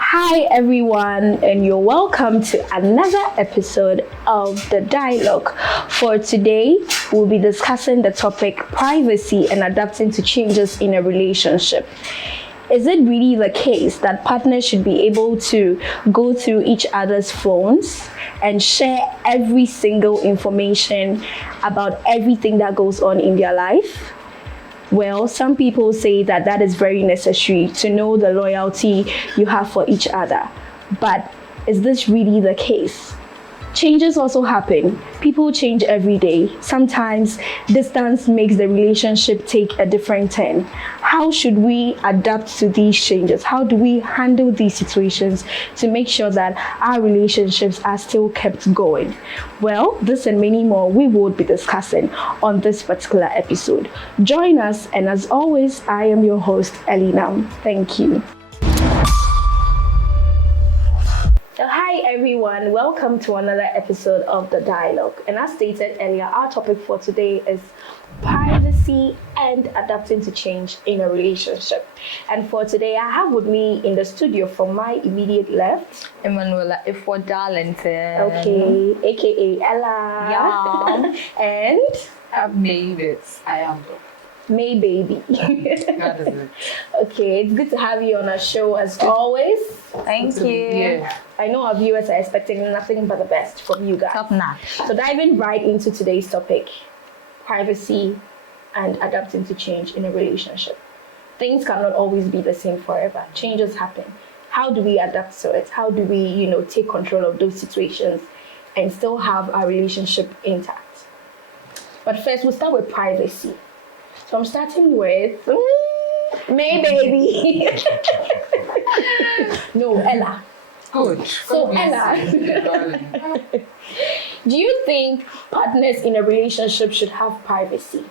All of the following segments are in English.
Hi everyone, and you're welcome to another episode of The Dialogue. For today, we'll be discussing the topic privacy and adapting to changes in a relationship. Is it really the case that partners should be able to go through each other's phones and share every single information about everything that goes on in their life? Well, some people say that that is very necessary to know the loyalty you have for each other. But is this really the case? Changes also happen. People change every day. Sometimes distance makes the relationship take a different turn. How should we adapt to these changes? How do we handle these situations to make sure that our relationships are still kept going? Well, this and many more we will be discussing on this particular episode. Join us, and as always, I am your host, Elinam. Thank you. So hi everyone, welcome to another episode of The Dialogue. And as stated earlier, our topic for today is privacy and adapting to change in a relationship. And for today, I have with me in the studio from my immediate left, Emanuela Ifwa Darlington. Okay, aka Ella. Yeah. And Mavis, I am. May Baby. That is it. Okay, it's good to have you on our show as always. Thank you. Yeah. I know our viewers are expecting nothing but the best from you guys. Top notch. So diving right into today's topic, privacy and adapting to change in a relationship. Things cannot always be the same forever. Changes happen. How do we adapt to it? How do we, take control of those situations and still have our relationship intact? But first, we'll start with privacy. So I'm starting with May Baby. No, Ella. Good. So Ella, do you think partners in a relationship should have privacy?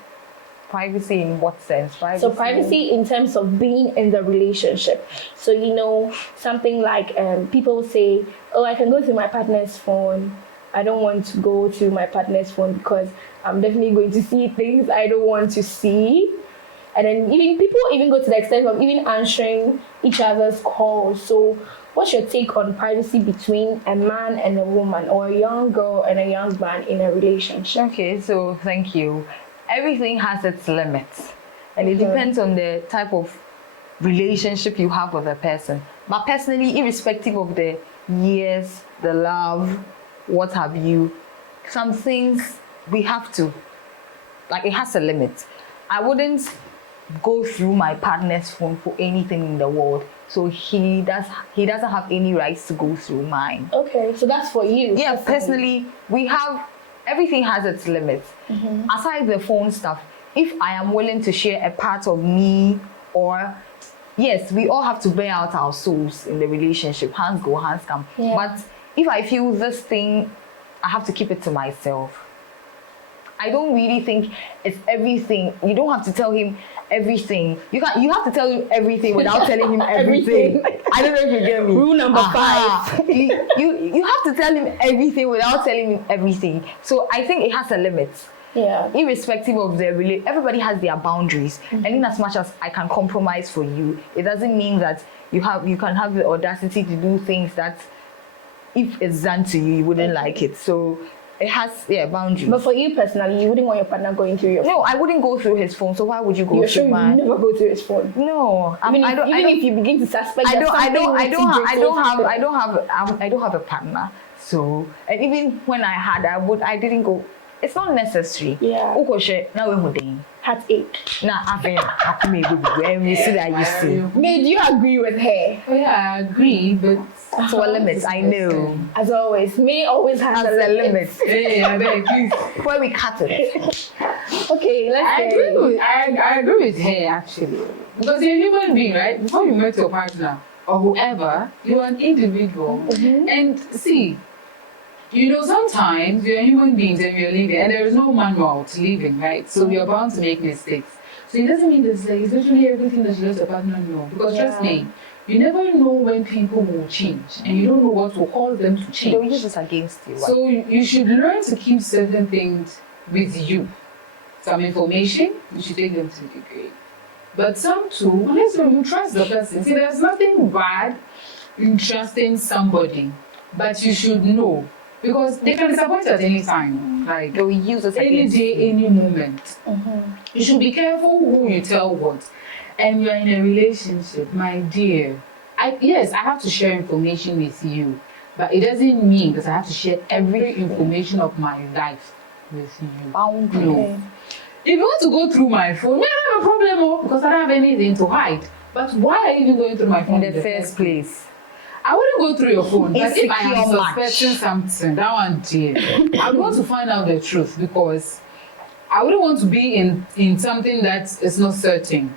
Privacy in what sense? So privacy in terms of being in the relationship. So something like people say, oh, I can go through my partner's phone. I don't want to go through my partner's phone because I'm definitely going to see things I don't want to see. And then people go to the extent of even answering each other's calls. So what's your take on privacy between a man and a woman, or a young girl and a young man in a relationship? Okay, so thank you. Everything has its limits, and it depends on the type of relationship you have with a person. But personally, irrespective of the years, the love, what have you, some things we have to, it has a limit. I wouldn't go through my partner's phone for anything in the world, so he doesn't have any rights to go through mine. Okay, so that's for you. Yeah, personally, everything has its limits. Aside the phone stuff, if I am willing to share a part of me, or yes, we all have to bear out our souls in the relationship, hands go, hands come. Yeah. But if I feel this thing, I have to keep it to myself. I don't really think it's everything. You don't have to tell him everything. You have to tell him everything without telling him everything. I don't know if you get me. Rule number 5. You have to tell him everything without telling him everything. So I think it has a limit. Yeah. Irrespective of their everybody has their boundaries. And in as much as I can compromise for you, it doesn't mean that you can have the audacity to do things that if it's done to you, you wouldn't like it. So it has boundaries. But for you personally, you wouldn't want your partner going through your phone? No, I wouldn't go through his phone. So why would you go You're through sure mine? you never go through his phone? No, Even if you begin to suspect, I don't have a partner. So, and even when I had, I didn't go. It's not necessary. Yeah. Now we're Heartache. Nah, I mean, you see that you see. May, do you agree with her? Oh, yeah, I agree, but To a limit, I know. As always, May always has a limit. Hey, I beg, please. Where we cut it. Okay, I let's agree with her actually, because you're a human being, right? Before you met your partner or whoever, you're an individual, and see. Sometimes you're human beings and you're living, and there is no manual to living, right? So you're bound to make mistakes. So it doesn't mean it's literally everything that you let your partner know. Because trust me, you never know when people will change, and you don't know what will cause them to change. They'll use this against you. So you should learn to keep certain things with you. Some information, you should take them to the grave. But some too, unless you trust the person. See, there's nothing bad in trusting somebody, but you should know. Because they can disappoint at any time. Like, they'll use this any against day, you. any moment. You should be careful who you tell what. And you're in a relationship, my dear. Yes, I have to share information with you. But it doesn't mean that I have to share every information of my life with you. Boundary. No. If you want to go through my phone, I don't have a problem, because I don't have anything to hide. But why are you even going through my phone In the first place? I wouldn't go through your phone, but if I am Insecure suspecting something, that one dear, I would want to find out the truth, because I wouldn't want to be in something that is not certain.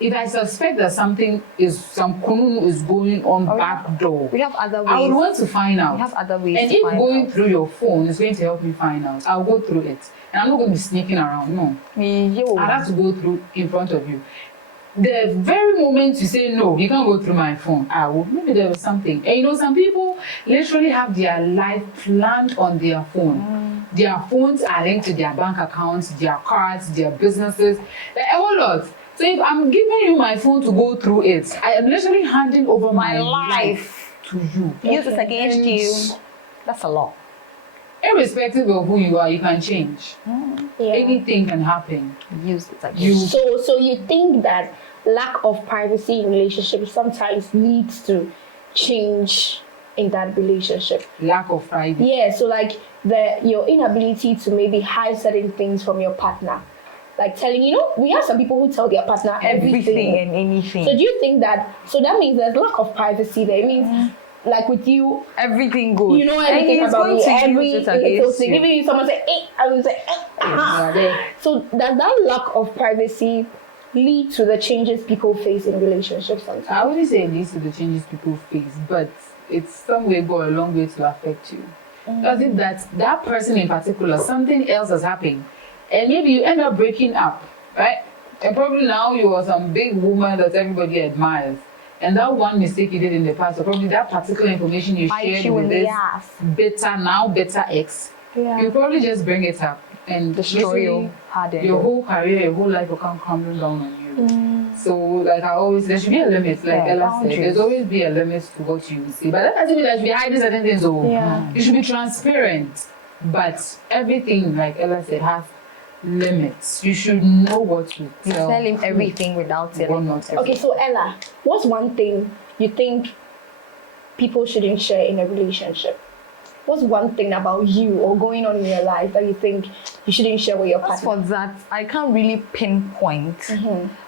If I suspect that some kununu is going on back door, We have other ways. I would want to find out. We have other ways And to if find going out. through your phone is going to help me find out, I'll go through it. And I'm not going to be sneaking around, no. I'll have to go through in front of you. The very moment you say, no, you can't go through my phone, maybe there was something. And some people literally have their life planned on their phone. Their phones are linked to their bank accounts, their cards, their businesses, like a whole lot. So if I'm giving you my phone to go through it, I am literally handing over my life to you. Use this against you. That's a lot. Irrespective of who you are, you can change. Yeah. Anything can happen. Use this against you. So you think that lack of privacy in relationships sometimes leads to change in that relationship? Lack of privacy. Yeah, so like your inability to maybe hide certain things from your partner. Like telling, we have some people who tell their partner everything. and anything. So do you think that means there's lack of privacy there? It means like with you, everything goes. you know everything and about me, every use it little against thing. you. Even if someone say, "Hey," I will say, So does that lack of privacy lead to the changes people face in relationships sometimes? I wouldn't say it leads to the changes people face, but it's some way go a long way to affect you. Because if that person in particular, something else has happened, and maybe you end up breaking up, right? And probably now you are some big woman that everybody admires. And that one mistake you did in the past, or probably that particular information you shared with this better ex, you probably just bring it up and Destroy your whole career, your whole life will come crumbling down on you. So, like there should be a limit, like Ella said. There's always be a limit to what you see. But that doesn't mean that you should be hiding certain things. You should be transparent. But everything, like Ella said, has limits. You should know what to tell. Tell him everything without telling him. Okay, so Ella, what's one thing you think people shouldn't share in a relationship? What's one thing about you or going on in your life that you think you shouldn't share with your partner? As for that, I can't really pinpoint.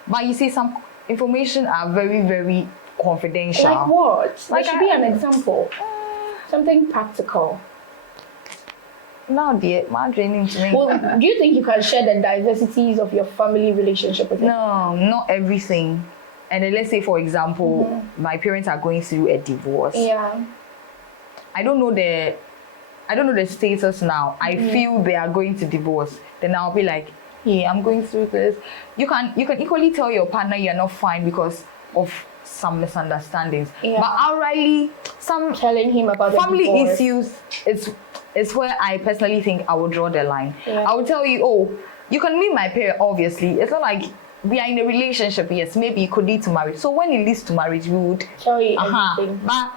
But you see, some information are very, very confidential. Like what? Like There should be an example. Something practical. Now, dear, my training to me. Well, do you think you can share the diversities of your family relationship with them? No, not everything. And then let's say, for example, my parents are going through a divorce. Yeah. I don't know the status now. I feel they are going to divorce. Then I'll be like, yeah, I'm going through this. You can equally tell your partner you're not fine because of some misunderstandings. Yeah. But outrightly, some Telling him about the family divorce. issues, it's where I personally think I will draw the line. Yeah. I will tell you, you can meet my parent, obviously. It's not like we are in a relationship, yes, maybe it could lead to marriage. So when it leads to marriage, we would Tell you everything. But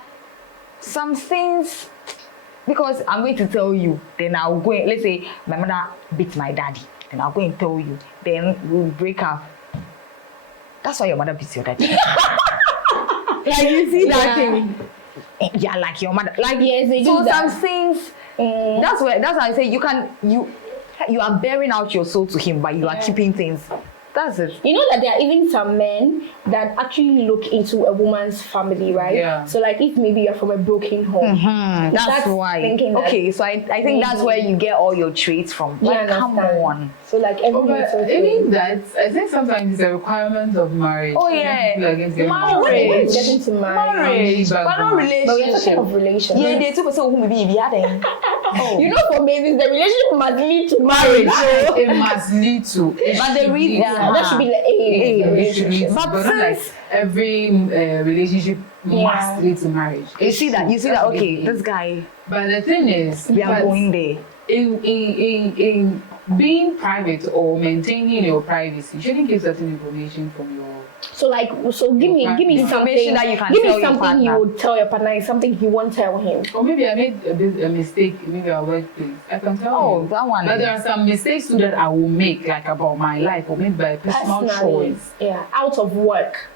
some things, because I'm going to tell you, then I'll go, let's say my mother beat my daddy, then I'll go and tell you, then we'll break up. That's why your mother beats your daddy. Like you see that thing? Yeah, like your mother. Like yes, they do so that. some things. That's why I say you are bearing out your soul to him, but you are keeping things. That's it. You know that there are even some men that actually look into a woman's family, right? Yeah. So like if maybe you're from a broken home. That's why. thinking that Okay, so I think that's where you get all your traits from. You Like, come understand? on. So like every But little even thing. that, I think sometimes it's a requirement of marriage. Oh, yeah. People against getting When married. it's getting to marriage. But not But we're talking relationship. of relationship. Yeah, they 2% who maybe be adding. You know, for babies, the relationship must lead to marriage. So It must lead to. But the reason, that should be the aim of the It should lead relationship. to. But But not like every relationship must lead to marriage. You see that? That's Okay, the this guy, But the thing is, we are going there. in being private or maintaining your privacy, you shouldn't give certain information from your. So give me something that you can give tell me your something you partner. would tell your partner. It's something he won't tell him. Or maybe I made a mistake, maybe at workplace. I can tell Oh, you. that one. But there are some mistakes too that I will make, like about my life, or maybe by personal Personally, choice. yeah, out of work.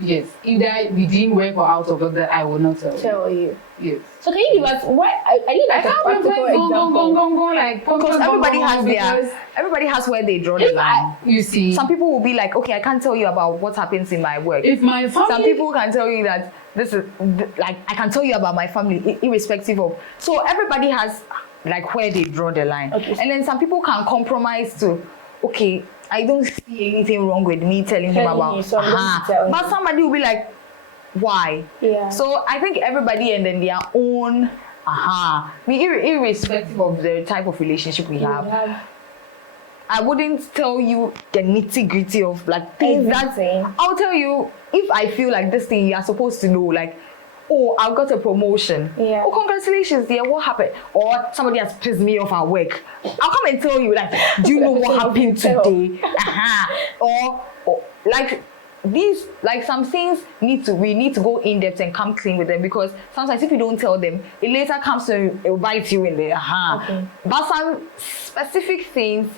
Yes, either within work or out of work that I will not tell you. Yes. So can you give us why? I need I like a can't practical example. like Because everybody has where they draw the line. you see, Some people will be like, okay, I can't tell you about what happens in my work. if my family, Some people can tell you that this is like I can tell you about my family irrespective of. So everybody has like where they draw the line. Okay. And then some people can compromise to, okay, I don't see anything wrong with me telling him about. So I'm going to tell But him. somebody will be like, why? Yeah. So I think everybody and then their own irrespective of the type of relationship we have. I wouldn't tell you the nitty-gritty of like things Everything. that I'll tell you if I feel like this thing you're supposed to know, like, oh, I got a promotion. Yeah. Oh, congratulations, dear, what happened? Or somebody has pissed me off at work. I'll come and tell you, like, do you know what happened today? Or like these, like some things we need to go in depth and come clean with them, because sometimes if you don't tell them, it later comes to it will bite you in the Okay. But some specific things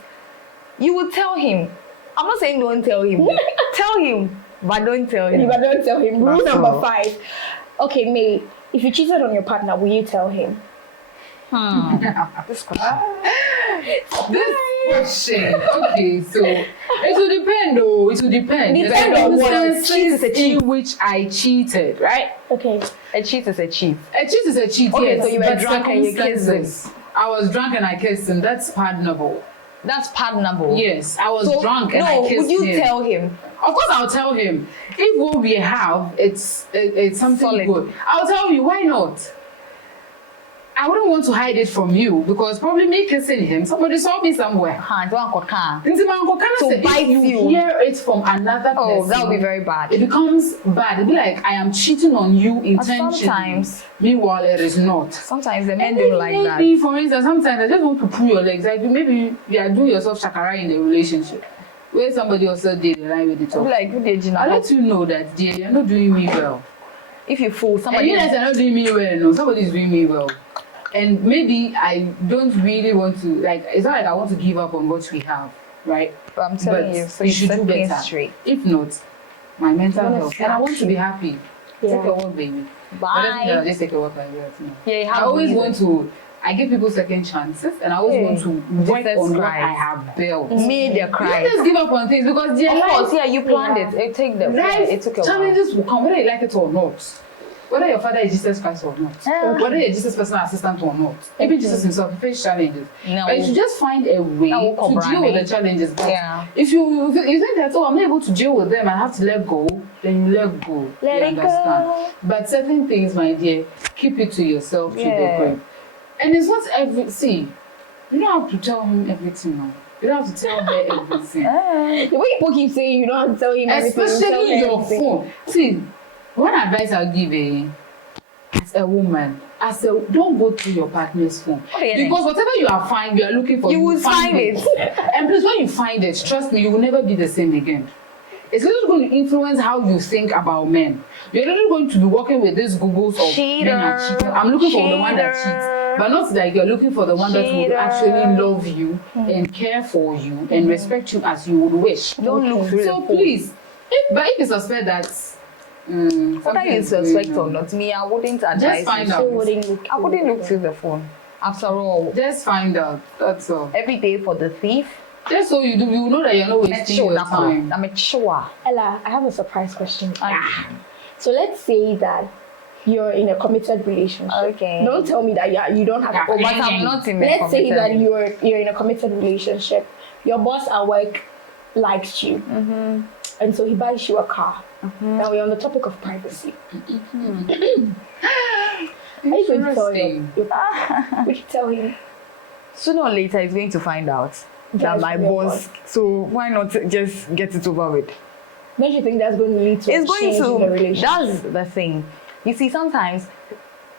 you will tell him. I'm not saying don't tell him. Tell him, but don't tell him. But don't tell him. Rule That's number all. 5. Okay, May, if you cheated on your partner, will you tell him? This question. this question. Okay, so it will depend, though. It will depend. Depend on what? Instances in which I cheated, right? Okay. A cheat is a cheat. A cheat is a cheat. Okay, yes, so you were but drunk and you kissed him. circumstances. I was drunk and I kissed him. That's pardonable. That's pardonable. Yes, I was So, drunk and I no, kissed would you him. tell him? Of course, I'll tell him. If what we have, it's something Solid. good. I'll tell you. Why not? I wouldn't want to hide it from you, because probably me kissing him, somebody saw me somewhere. So bite if you you. hear it from another person, Oh, that would be very bad. it becomes bad. It'd be like I am cheating on you intentionally. sometimes- Meanwhile, it is not. Sometimes the men And don't then like maybe, that. for instance, sometimes I just want to pull your legs. Like maybe you are doing yourself shakara in the relationship, where somebody also did the line with the Be talk. like, who did you I know? let you know that, dear, you're not doing me well. If you fool And somebody, you guys are not doing me well. No, somebody's doing me well. And maybe I don't really want to, like, it's not like I want to give up on what we have, right? but I'm telling But you, so you you should set do things better. straight. If not, my mental Wanna health. And I want to be happy. Take a Yeah. walk, baby. But doesn't mean that I'll Bye. just take a walk like that. No. Yeah, you I have always reason. want to, I give people second chances, and I always want to work Jesus on what Christ. I have built. Me, the You cry. don't just give up on things, because their Of course, life, yeah, you planned Yeah. it. It take them. life It took a while. challenges will come, whether you like it or not. Whether your father is Jesus Christ or not, whether you're Jesus' personal assistant or not, even Jesus himself, he faced challenges. No. But you should just find a way No, to deal with the challenges. But Yeah. if you think that, oh, I'm not able to deal with them and I have to let go, then you let go. Let you it understand? go. But certain things, my dear, keep it to yourself to the Yeah. grave. And it's not see, you don't have to tell him everything now. You don't have to tell her everything. The way people keep saying you don't have to tell him everything, tell Especially him your everything. phone. See, one advice I'll give as a woman, don't go through your partner's phone. Okay, Because whatever you are looking for, You will find it. And please, when you find it, trust me, you will never be the same again. It's not going to influence how you think about men. You're not going to be working with these Googles of men are Cheater. cheating. I'm looking for the one that Cheater. cheats. But not like you're looking for the one that will Cheater. actually love you and care for you and respect you as you would wish. Don't look through So the phone. please, if you suspect that, Whether something you is suspect going or on, not, me, I wouldn't advise find you. out. So wouldn't look I wouldn't look through the phone. After all, just find out. That's all. every day for the thief, Just so you know that you're not wasting your time. I'm a sure. Ella, I have a surprise question. So let's say that you're in a committed relationship. Okay. Don't tell me that you don't have. Oh, But I'm not in a Let's say that committed- you're in a committed relationship. Your boss at work likes you, and so he buys you a car. Now we're on the topic of privacy. Are you going to tell him? Would you tell him? Sooner or later, he's going to find out that Yes, my your boss. So why not just get it over with? Don't you think that's going to lead to it's a going change in the to. relationship? That's the thing. You see, sometimes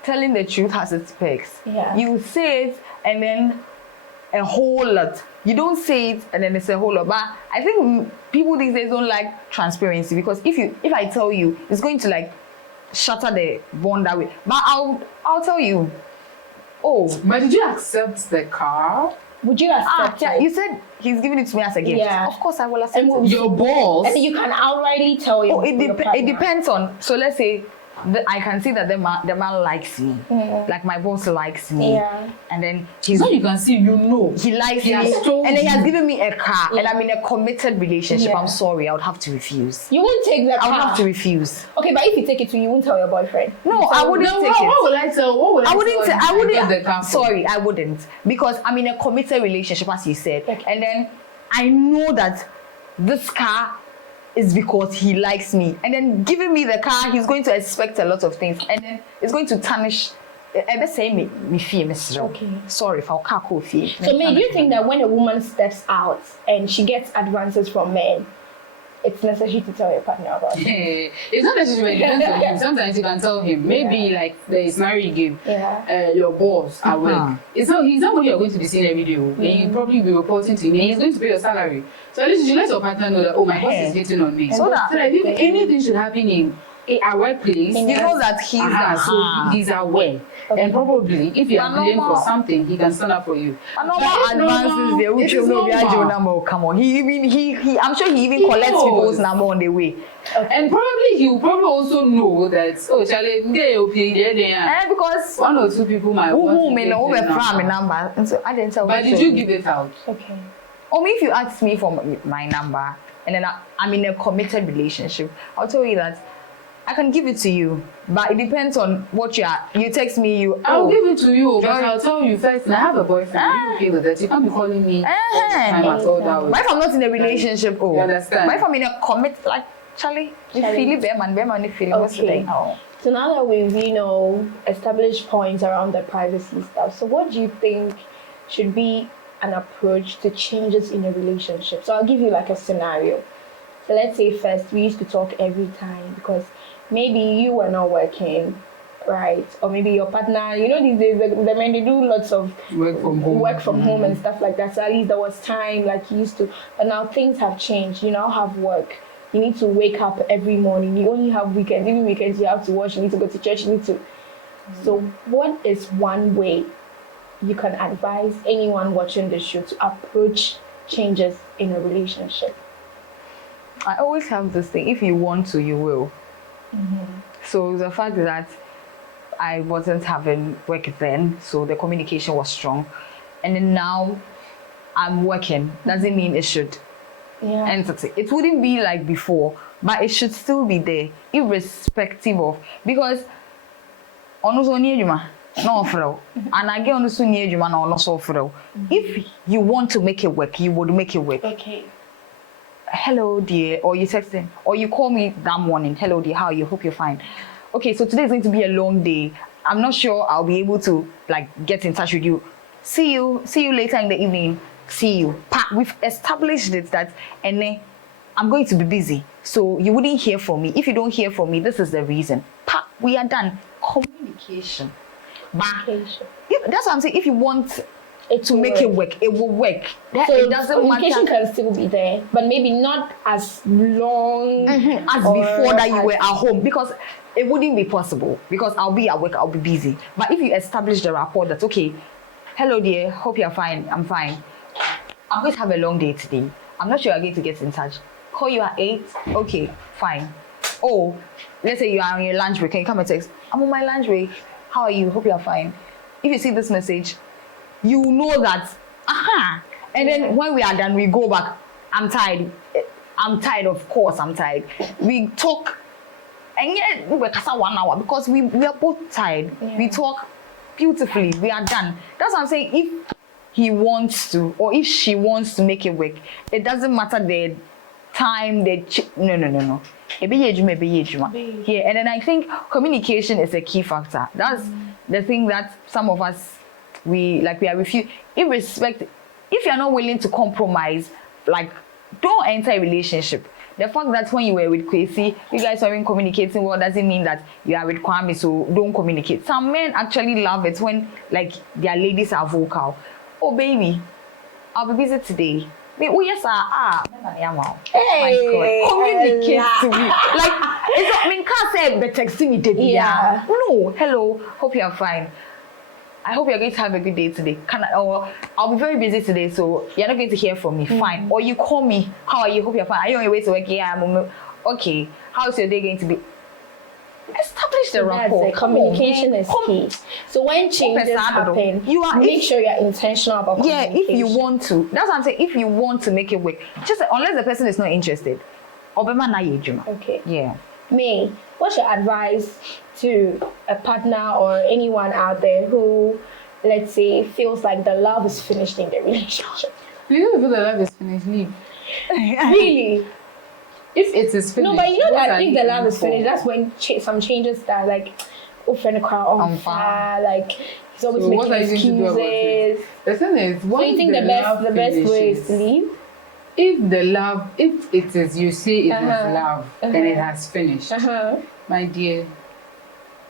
telling the truth has its perks. Yeah. You say it and then a whole lot. You don't say it and then it's a whole lot. But I think people these days don't like transparency, because if I tell you, it's going to like shatter the bond that way. But I'll tell you. Oh, But did you accept the car? Would you accept yeah, it? you said he's giving it to me as a gift. Yeah. Of course I will accept And it. we'll- Your balls. And you can outrightly tell your, Oh, it your partner. depends on. So let's say I can see that the man likes me, like my boss likes me, Yeah. and then So you can see, you know. he likes He me, has told and then he has you. given me a car, and I'm in a committed relationship. Yeah. I'm sorry, I would have to refuse. You won't take the I would car. have to refuse. Okay, but if you take it to you won't tell your boyfriend. No, I wouldn't No, take what it. will I tell? What will I I wouldn't. tell I you get the car wouldn't. for? Sorry, I wouldn't, because I'm in a committed relationship, as you said, Okay. and then I know that this car is because he likes me, and then giving me the car, he's going to expect a lot of things, and then it's going to tarnish. Let's say me fear, Mrs. Okay. Sorry, if I'll car fear. So, May, do you think that when a woman steps out and she gets advances from men, it's necessary to tell your partner about it? It's not necessarily, it depends on him. Sometimes you can tell him, maybe like the scenario game, Yeah. your boss at work. He's not what you're going to be seeing every day. Then you probably be reporting to him, and he's going to pay your salary. So at least you should let your partner know that, oh, my boss is hitting on me. So that- if anything should happen in a workplace, You know that he's so he's aware. And probably if you are blamed for something, he can stand up for you. normal But if advances there, it which is will be normal. number. Come on, he I'm sure he even He collects knows. people's number on the way. And probably he will probably also know that, oh, Charlie, Because one or two people might want who to may take know his my number. number, and so I didn't tell. But did you give it out? Okay. Or if you ask me for my number, and then I'm in a committed relationship, I'll tell you that I can give it to you, but it depends on what you are. You text me, I'll give it to you, but Joy. I'll tell you first. And I have a boyfriend. Are you okay with that? You can't be calling me all the time at all that way. But if I'm not in a relationship, You understand? But if I'm in a like Charlie, you feel it, bear you feel what's the Okay. thing? Oh. So now that we've, established points around the privacy stuff, so what do you think should be an approach to changes in a relationship? So I'll give you like a scenario. So let's say first we used to talk every time because maybe you were not working, right? Or maybe your partner, these days the men, they do lots of Work from home. and stuff like that. So at least there was time like you used to. But now things have changed. You now have work. You need to wake up every morning. You only have weekends. Even weekends, you have to wash. You need to go to church. You need to. So what is one way you can advise anyone watching this show to approach changes in a relationship? I always have this thing: if you want to, you will. So the fact that I wasn't having work then, so the communication was strong, and then now I'm working, doesn't mean it should Yeah. entity. It wouldn't be like before, but it should still be there, irrespective of, because ono so ni adwuma na ofro and again ono so ni adwuma na ono so ofro. If you want to make it work, you would make it work. Okay. Hello dear, or you text him, or you call me that morning. Hello dear, how are you? Hope you're fine. Okay, so today is going to be a long day. I'm not sure I'll be able to like get in touch with you. See you later in the evening. See you. We've established it that, and then I'm going to be busy, so you wouldn't hear from me. If you don't hear from me, this is the reason. We are done. Communication. That's what I'm saying. If you want It to will make it work, it will work. So It doesn't communication matter can still be there, but maybe not as long as or before that you as- were at home, because it wouldn't be possible, because I'll be at work, I'll be busy. But if you establish the rapport that, okay, hello dear, hope you're fine, I'm fine. I'm going to have a long day today. I'm not sure you're going to get in touch. Call you at 8, okay, fine. Oh, let's say you are on your lunch break, can you come and text? I'm on my lunch break, how are you? Hope you're fine. If you see this message, you know that, and then when we are done, we go back. I'm tired, of course, I'm tired. We talk, and yet we kasa 1 hour because we are both tired. Yeah. We talk beautifully, we are done. That's what I'm saying. If he wants to, or if she wants to make it work, it doesn't matter the time, no. Yeah, and then I think communication is a key factor. That's the thing that some of us, we are refused. If you're not willing to compromise, like, don't enter a relationship. the fact that when you were with Kwesi, you guys weren't communicating well doesn't mean that you are with Kwame, so don't communicate. Some men actually love it when like their ladies are vocal. Oh baby, I'll be busy today. Oh yes, Hey, my God. Communicate to me. Like, it's not, I mean, can't say, but texting me, Debbie. Yeah. No, hello, hope you are fine. I hope you're going to have a good day today. Or I'll be very busy today, so you're not going to hear from me. Fine. Or you call me. How are you? Hope you're fine. Are you on your way to work? Yeah, I'm okay. How's your day going to be? Establish the rapport. Communication is key. So when changes happen, make sure you're intentional about communication. Yeah, if you want to. That's what I'm saying. If you want to make it work, just unless the person is not interested. Okay. Yeah. May, what's your advice to a partner or anyone out there who, let's say, feels like the love is finished in the relationship? You don't feel the love is finished, leave. Really? If it is finished. No, but you know that if the love is finished, that's when some changes start, like, on fire, like, he's always making excuses. The thing is, so you think the best way is to leave? If it is, you say it is love, and it has finished, my dear,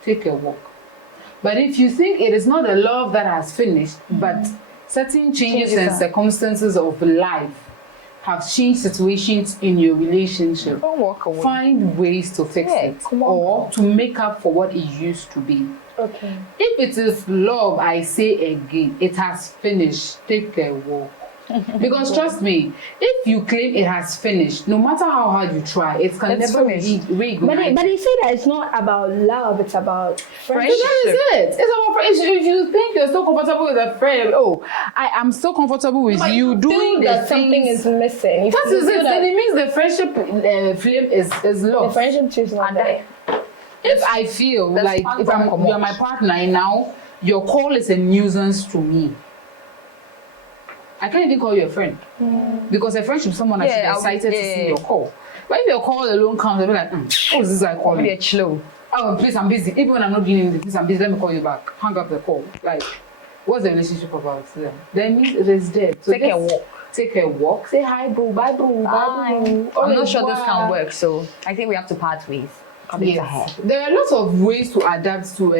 take a walk. But if you think it is not the love that has finished, but certain changes and circumstances of life have changed situations in your relationship, don't walk away. Find ways to fix it or to make up for what it used to be. Okay. If it is love, I say again, it has finished. Take a walk. Because trust me, if you claim it has finished, no matter how hard you try, it can never reignite. But they say that it's not about love, it's about friendship. That is it. It's about friendship. If you think you're so comfortable with a friend, I am so comfortable with you doing the things. Something is missing. That is it. Then it means the friendship flame is lost. The friendship too is not there. If I feel like if you're my partner and now, your call is a nuisance to me. I can't even call you a friend. Because a friendship is someone I should be excited to see your call. But if your call alone comes, I'll be like, what is this guy calling? Be a chill. Oh, please, I'm busy. Even when I'm not doing anything, please, I'm busy. Let me call you back. Hang up the call. Like, what's the relationship about then? That means it is dead. So take a walk. Take a walk. Say hi, bro. Bye, bro. Bye. I'm not sure this can work, so I think we have to part ways. Yes. There are lots of ways to adapt to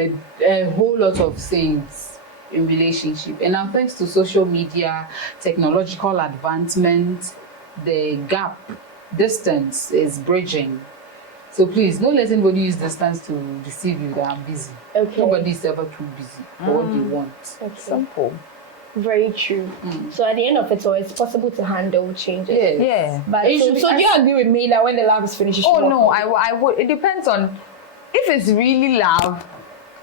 a whole lot of things in relationship, and now thanks to social media, technological advancement, the distance is bridging. So please don't let anybody use distance to deceive you that I'm busy. Okay. Nobody is ever too busy for what they want. Okay. Simple. Very true. So at the end of it all, it's possible to handle changes. Yeah. But so do you agree with me that when the love is finished, you should walk away? I would. It depends on if it's really love.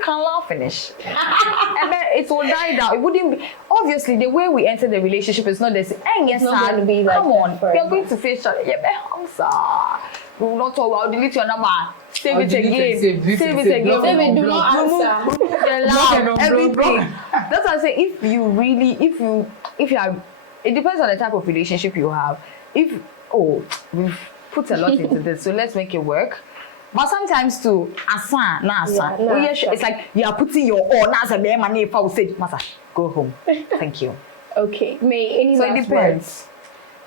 Can love finish? And then it will die down. It wouldn't be obviously the way we enter the relationship is not the same. It's not going to be like come on, forever. we are going to face each other. Yeah, I'm sorry. We will not talk. I'll delete your number. Save it again. Save it again. Save it. Do not answer. The love, everything. That's what I say. If you are, it depends on the type of relationship you have. We've put a lot into this, so let's make it work. But sometimes too, it's like you are putting your all. Now, if I will say, Masa, go home. Thank you. Okay. May any so it depends.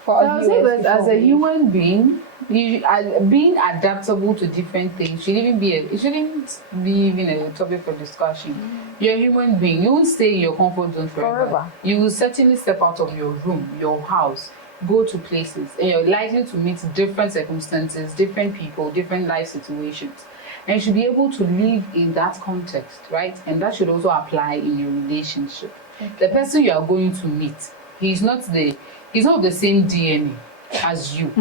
I'll say that as a human being, being adaptable to different things shouldn't be even a topic for discussion. You're a human being. You won't stay in your comfort zone forever. You will certainly step out of your room, your house, go to places, and you're likely to meet different circumstances, different people, different life situations. And you should be able to live in that context, right? And that should also apply in your relationship. Okay. The person you are going to meet, he's not of the same DNA as you.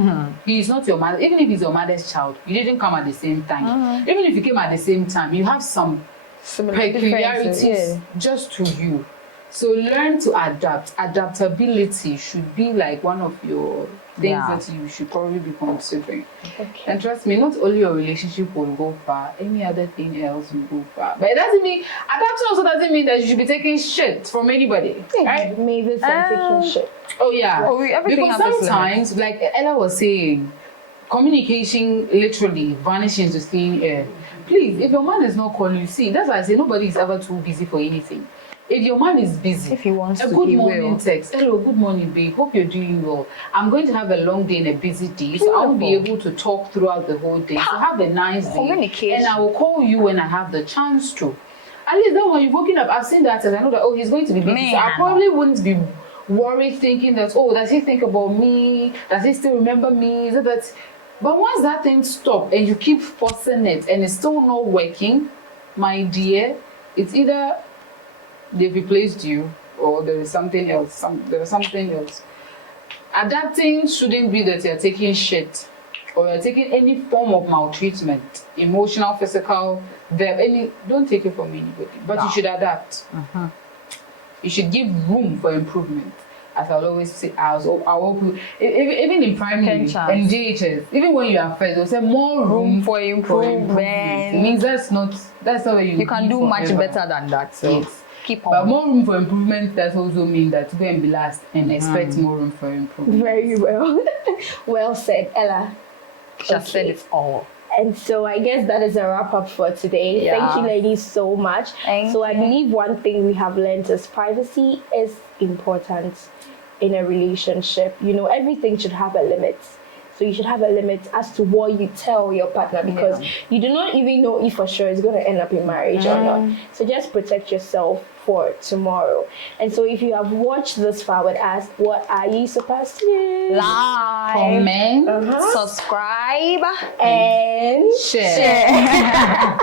He is not your mother. Even if he's your mother's child, you didn't come at the same time. Even if you came at the same time, you have some peculiarities just to you. So learn to adapt. Adaptability should be like one of your things that you should probably be considering. Okay. And trust me, not only your relationship will go far, any other thing else will go far. But it doesn't mean, adapting also doesn't mean that you should be taking shit from anybody. Right? Maybe taking shit. Oh yeah. Because sometimes, like Ella was saying, communication literally vanishes into thin air. please, if your man is not calling you, see, that's why I say nobody is ever too busy for anything. If your man is busy, If he wants a to, good he morning will. text, hello, good morning, babe, hope you're doing well. I'm going to have a long day and a busy day, so I won't be able to talk throughout the whole day. So have a nice day. Communication. And I will call you when I have the chance to. At least then when you're waking up, I've seen that and I know that, oh, he's going to be busy. So I probably wouldn't be worried thinking that, oh, does he think about me? Does he still remember me? Is it that? But once that thing stops and you keep forcing it and it's still not working, my dear, it's either they've replaced you or there is something else. There is something else. Adapting shouldn't be that you're taking shit or you're taking any form of maltreatment, emotional, physical, don't take it from anybody. But you should adapt. You should give room for improvement. As I'll always say, even in primary and JHS, even when you are first, they'll say more room for improvement. It means that's not where you can do much better than that. So yes. Keep on. But more room for improvement, that also means that go and be last and expect more room for improvement. Very well. Well said, Ella. Just said it all. And so I guess that is a wrap up for today. Yeah. Thank you, ladies, so much. I believe one thing we have learned is privacy is important in a relationship. You know, everything should have a limit. So you should have a limit as to what you tell your partner, because you do not even know if for sure it's going to end up in marriage or not. So just protect yourself for tomorrow. And so if you have watched this far with us, what are you supposed to do? Like, comment, subscribe, and share.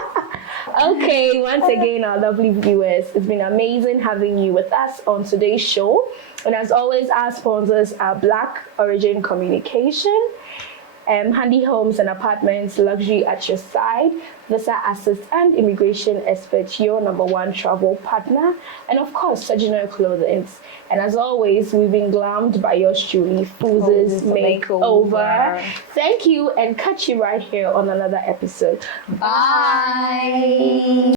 Okay, once again, our lovely viewers, it's been amazing having you with us on today's show. And as always, our sponsors are Black Origin Communication, Handy Homes and Apartments, luxury at your side, visa assist and immigration expert, your #1 travel partner, and of course, Surgeonal Clothing. And as always, we've been glammed by yours truly, Fooz's Makeover. Thank you, and catch you right here on another episode. Bye.